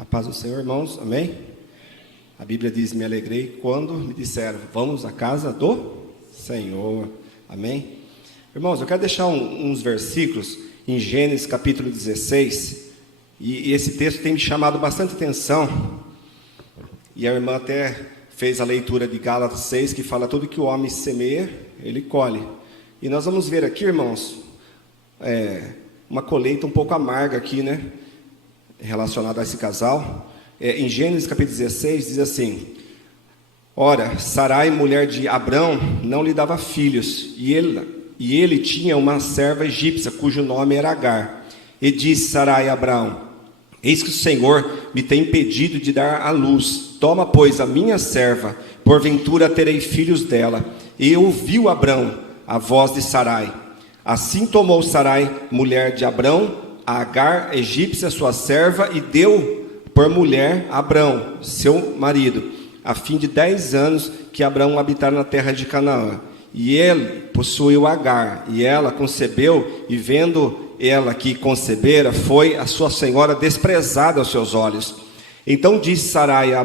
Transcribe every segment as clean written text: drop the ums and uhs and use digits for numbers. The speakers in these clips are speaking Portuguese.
A paz do Senhor, irmãos, amém? A Bíblia diz, me alegrei quando me disseram, vamos à casa do Senhor, amém? Irmãos, eu quero deixar uns versículos em Gênesis capítulo 16, e esse texto tem me chamado bastante atenção, e a irmã até fez a leitura de Gálatas 6, que fala tudo que o homem semeia, ele colhe. E nós vamos ver aqui, irmãos, uma colheita um pouco amarga aqui, né? Relacionada a esse casal. Em Gênesis capítulo 16 diz assim: ora, Sarai, mulher de Abrão, não lhe dava filhos, e ele tinha uma serva egípcia, cujo nome era Agar. E disse Sarai a Abrão: eis que o Senhor me tem impedido de dar à luz. Toma, pois, a minha serva, porventura terei filhos dela. E ouviu Abrão a voz de Sarai. Assim tomou Sarai, mulher de Abrão, a Agar, egípcia, sua serva, e deu por mulher a Abrão, seu marido, a fim de 10 anos que Abrão habitara na terra de Canaã. E ele possuiu Agar, e ela concebeu, e vendo ela que concebera, foi a sua senhora desprezada aos seus olhos. Então disse Sarai a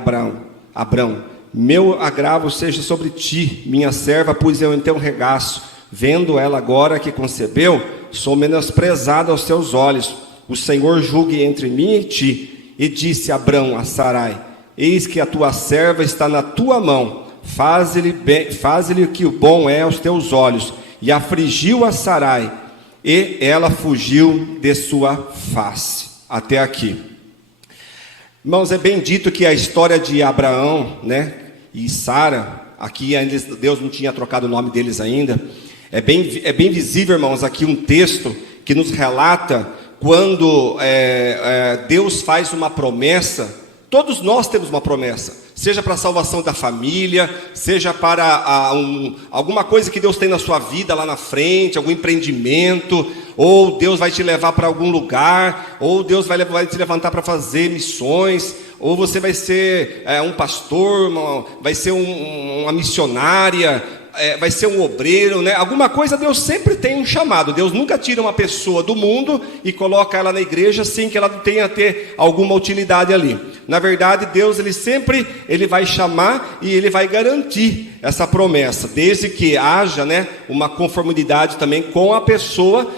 Abrão: meu agravo seja sobre ti, minha serva, pois eu em teu regaço. Vendo ela agora que concebeu, sou menosprezada aos teus olhos. O Senhor julgue entre mim e ti. E disse Abrão a Sarai: eis que a tua serva está na tua mão. Faze-lhe o que o bom é aos teus olhos. E afligiu a Sarai, e ela fugiu de sua face. Até aqui. Irmãos, é bem dito que a história de Abraão, né, e Sara, aqui ainda Deus não tinha trocado o nome deles ainda. É bem visível, irmãos, aqui um texto que nos relata quando Deus faz uma promessa. Todos nós temos uma promessa, seja para a salvação da família, seja para alguma coisa que Deus tem na sua vida lá na frente, algum empreendimento, ou Deus vai te levar para algum lugar, ou Deus vai te levantar para fazer missões, ou você vai ser um pastor, vai ser uma missionária, vai ser um obreiro, né? Alguma coisa Deus sempre tem um chamado. Deus nunca tira uma pessoa do mundo e coloca ela na igreja sem que ela tenha ter alguma utilidade ali. Na verdade, Deus ele vai chamar e ele vai garantir essa promessa, desde que haja, né, uma conformidade também com a pessoa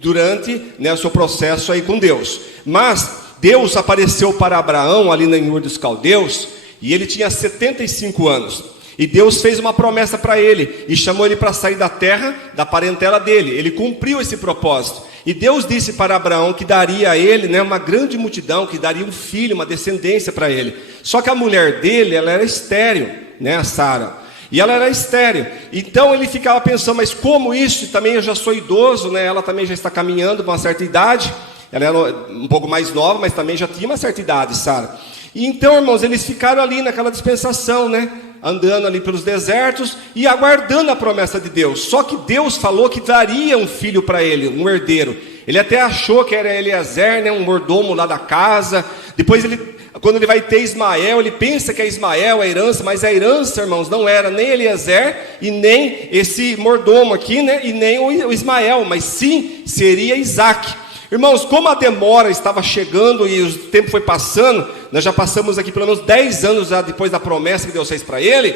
durante, né, o seu processo aí com Deus. Mas Deus apareceu para Abraão ali em Ur dos Caldeus e ele tinha 75 anos. E Deus fez uma promessa para ele e chamou ele para sair da terra, da parentela dele. Ele cumpriu esse propósito. E Deus disse para Abraão que daria a ele, né, uma grande multidão, que daria um filho, uma descendência para ele. Só que a mulher dele, ela era estéril, né, a Sara. E ela era estéril. Então ele ficava pensando, mas como isso? Também eu já sou idoso, né? Ela também já está caminhando para uma certa idade. Ela era um pouco mais nova, mas também já tinha uma certa idade, Sara. E então, irmãos, eles ficaram ali naquela dispensação, né? Andando ali pelos desertos e aguardando a promessa de Deus. Só que Deus falou que daria um filho para ele, um herdeiro. Ele até achou que era Eliezer, né, um mordomo lá da casa. Depois quando ele vai ter Ismael, ele pensa que é Ismael a herança, mas a herança, irmãos, não era nem Eliezer e nem esse mordomo aqui, né, e nem o Ismael, mas sim seria Isaac. Irmãos, como a demora estava chegando e o tempo foi passando, nós já passamos aqui pelo menos 10 anos já depois da promessa que Deus fez para ele,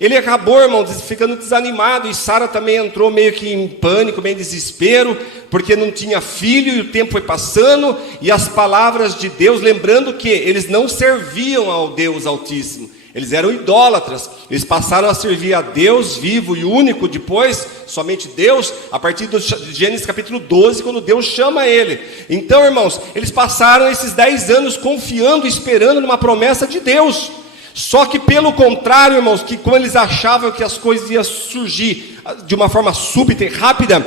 ele acabou, irmãos, ficando desanimado, e Sara também entrou meio que em pânico, meio em desespero, porque não tinha filho, e o tempo foi passando, e as palavras de Deus, lembrando que eles não serviam ao Deus Altíssimo, eles eram idólatras, eles passaram a servir a Deus vivo e único depois, somente Deus, a partir do Gênesis capítulo 12, quando Deus chama ele. Então, irmãos, eles passaram esses 10 anos confiando e esperando numa promessa de Deus. Só que pelo contrário, irmãos, que como eles achavam que as coisas iam surgir de uma forma súbita e rápida,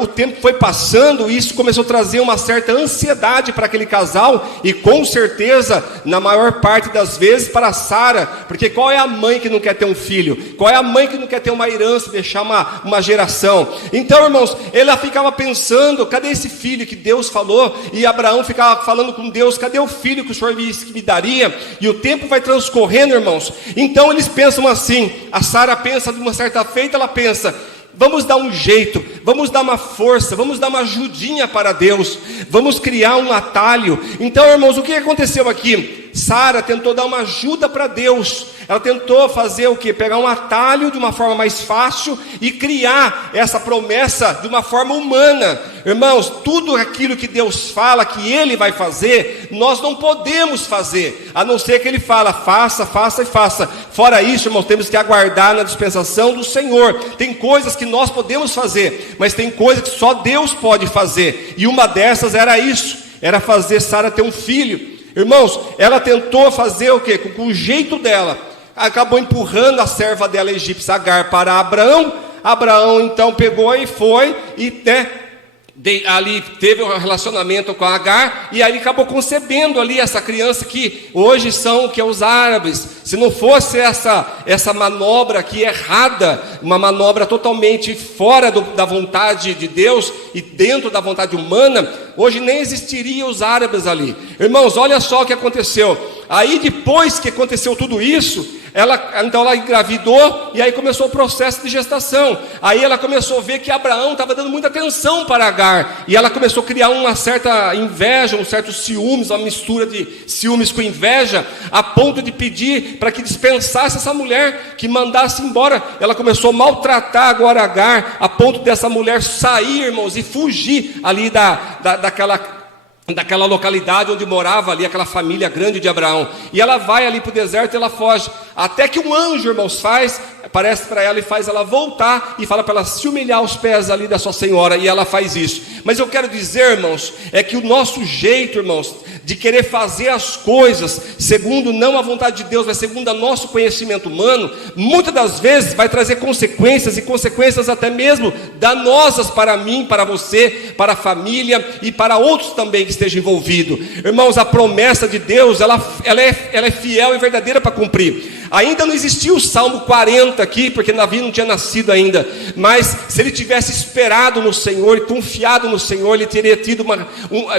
o tempo foi passando e isso começou a trazer uma certa ansiedade para aquele casal e com certeza, na maior parte das vezes, para Sara, porque qual é a mãe que não quer ter um filho? Qual é a mãe que não quer ter uma herança, deixar uma geração? Então, irmãos, ela ficava pensando, cadê esse filho que Deus falou? E Abraão ficava falando com Deus, cadê o filho que o Senhor disse que me daria? E o tempo vai transcorrendo, irmãos. Então eles pensam assim, a Sara pensa de uma certa feita, ela pensa, Vamos dar um jeito, vamos dar uma força, vamos dar uma ajudinha para Deus, vamos criar um atalho. Então, irmãos, o que aconteceu aqui? Sara tentou dar uma ajuda para Deus. Ela tentou fazer o quê? Pegar um atalho de uma forma mais fácil e criar essa promessa de uma forma humana. Irmãos, tudo aquilo que Deus fala que Ele vai fazer, nós não podemos fazer, a não ser que Ele fala, faça, faça e faça. Fora isso, irmãos, temos que aguardar na dispensação do Senhor. Tem coisas que nós podemos fazer, mas tem coisas que só Deus pode fazer. E uma dessas era isso, era fazer Sara ter um filho. Irmãos, ela tentou fazer o quê? Com o jeito dela. Acabou empurrando a serva dela egípcia Agar para Abraão. Abraão então pegou e foi e ali teve um relacionamento com a Agar, e ali acabou concebendo ali essa criança que hoje são que é os árabes. Se não fosse essa manobra aqui errada, uma manobra totalmente fora da vontade de Deus e dentro da vontade humana, hoje nem existiria os árabes ali. Irmãos, olha só o que aconteceu. Aí depois que aconteceu tudo isso, então ela engravidou, e aí começou o processo de gestação. Aí ela começou a ver que Abraão estava dando muita atenção para Agar, e ela começou a criar uma certa inveja, um certo ciúmes, uma mistura de ciúmes com inveja, a ponto de pedir para que dispensasse essa mulher, que mandasse embora. Ela começou a maltratar agora Agar, a ponto dessa mulher sair, irmãos, e fugir ali daquela localidade onde morava ali aquela família grande de Abraão. E ela vai ali para o deserto e ela foge, até que um anjo, irmãos, aparece para ela e faz ela voltar, e fala para ela se humilhar aos pés ali da sua senhora, e ela faz isso. Mas eu quero dizer, irmãos, é que o nosso jeito, irmãos, de querer fazer as coisas segundo não a vontade de Deus, mas segundo o nosso conhecimento humano, muitas das vezes vai trazer consequências, e consequências até mesmo danosas para mim, para você, para a família e para outros também que estejam envolvidos. Irmãos, a promessa de Deus, ela é fiel e verdadeira para cumprir. Ainda não existia o Salmo 40 aqui, porque Davi não tinha nascido ainda, mas se ele tivesse esperado no Senhor e confiado no Senhor, ele teria tido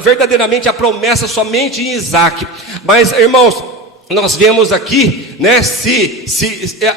verdadeiramente a promessa somente em Isaac. Mas, irmãos, nós vemos aqui, né, se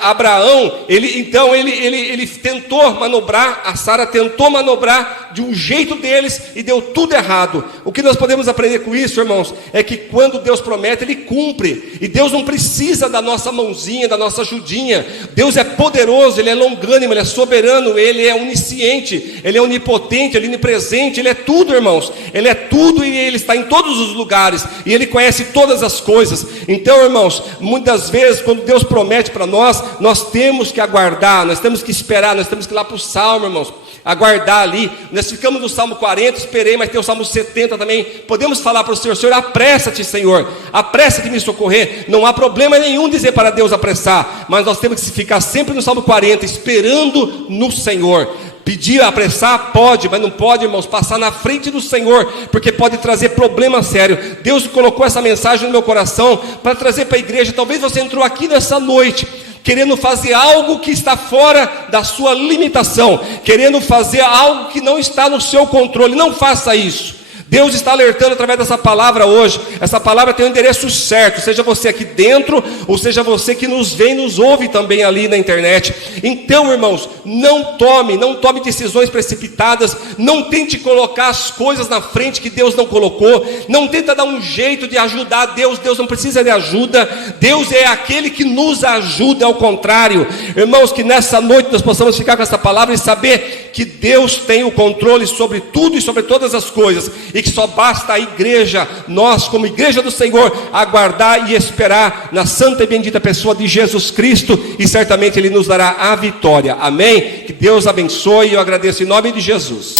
Abraão, ele tentou manobrar, a Sara tentou manobrar de um jeito deles e deu tudo errado. O que nós podemos aprender com isso, irmãos, é que quando Deus promete, Ele cumpre, e Deus não precisa da nossa mãozinha, da nossa ajudinha. Deus é poderoso, Ele é longânimo, Ele é soberano, Ele é onisciente, Ele é onipotente, Ele é onipresente, Ele é tudo, irmãos. Ele é tudo e Ele está em todos os lugares, e Ele conhece todas as coisas. Então, irmãos, muitas vezes quando Deus promete para nós, nós temos que aguardar, nós temos que esperar, nós temos que ir lá para o Salmo, irmãos, aguardar ali. Nós ficamos no Salmo 40, esperei, mas tem o Salmo 70 também. Podemos falar para o Senhor: Senhor, apressa-te, Senhor, apressa-te em me socorrer. Não há problema nenhum dizer para Deus apressar, mas nós temos que ficar sempre no Salmo 40, esperando no Senhor. Pedir, apressar, pode, mas não pode, irmãos, passar na frente do Senhor, porque pode trazer problema sério. Deus colocou essa mensagem no meu coração para trazer para a igreja. Talvez você entrou aqui nessa noite querendo fazer algo que está fora da sua limitação, querendo fazer algo que não está no seu controle. Não faça isso. Deus está alertando através dessa palavra hoje. Essa palavra tem o endereço certo, seja você aqui dentro, ou seja você que nos vê e nos ouve também ali na internet. Então, irmãos, não tome decisões precipitadas. Não tente colocar as coisas na frente que Deus não colocou. Não tenta dar um jeito de ajudar Deus. Deus não precisa de ajuda. Deus é aquele que nos ajuda, ao contrário. Irmãos, que nessa noite nós possamos ficar com essa palavra e saber que Deus tem o controle sobre tudo e sobre todas as coisas, e que só basta a igreja, nós como igreja do Senhor, aguardar e esperar na santa e bendita pessoa de Jesus Cristo, e certamente Ele nos dará a vitória. Amém? Que Deus abençoe, e eu agradeço em nome de Jesus.